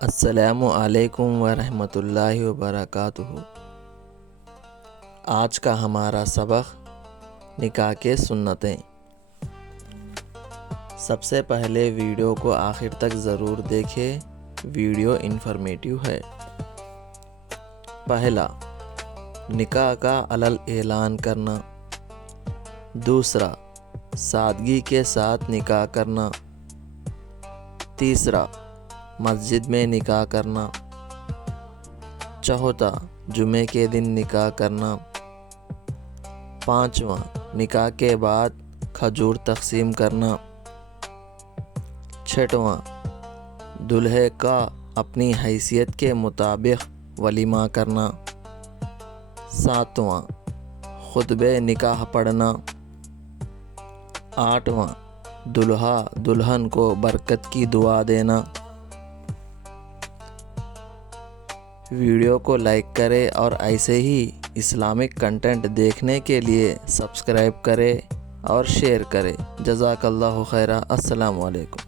السلام علیکم ورحمۃ اللہ وبرکاتہ۔ آج کا ہمارا سبق نکاح کے سنتیں۔ سب سے پہلے ویڈیو کو آخر تک ضرور دیکھیں، ویڈیو انفارمیٹیو ہے۔ پہلا، نکاح کا علل اعلان کرنا۔ دوسرا، سادگی کے ساتھ نکاح کرنا۔ تیسرا، مسجد میں نکاح کرنا۔ چوتھا، جمعے کے دن نکاح کرنا۔ پانچواں، نکاح کے بعد کھجور تقسیم کرنا۔ چھٹواں، دولہے کا اپنی حیثیت کے مطابق ولیمہ کرنا۔ ساتواں، خطبہ نکاح پڑھنا۔ آٹھواں، دولہا دلہن کو برکت کی دعا دینا۔ ویڈیو کو لائک کریں اور ایسے ہی اسلامک کنٹینٹ دیکھنے کے لیے سبسکرائب کریں اور شیئر کریں۔ جزاک اللہ خیرہ۔ السلام علیکم۔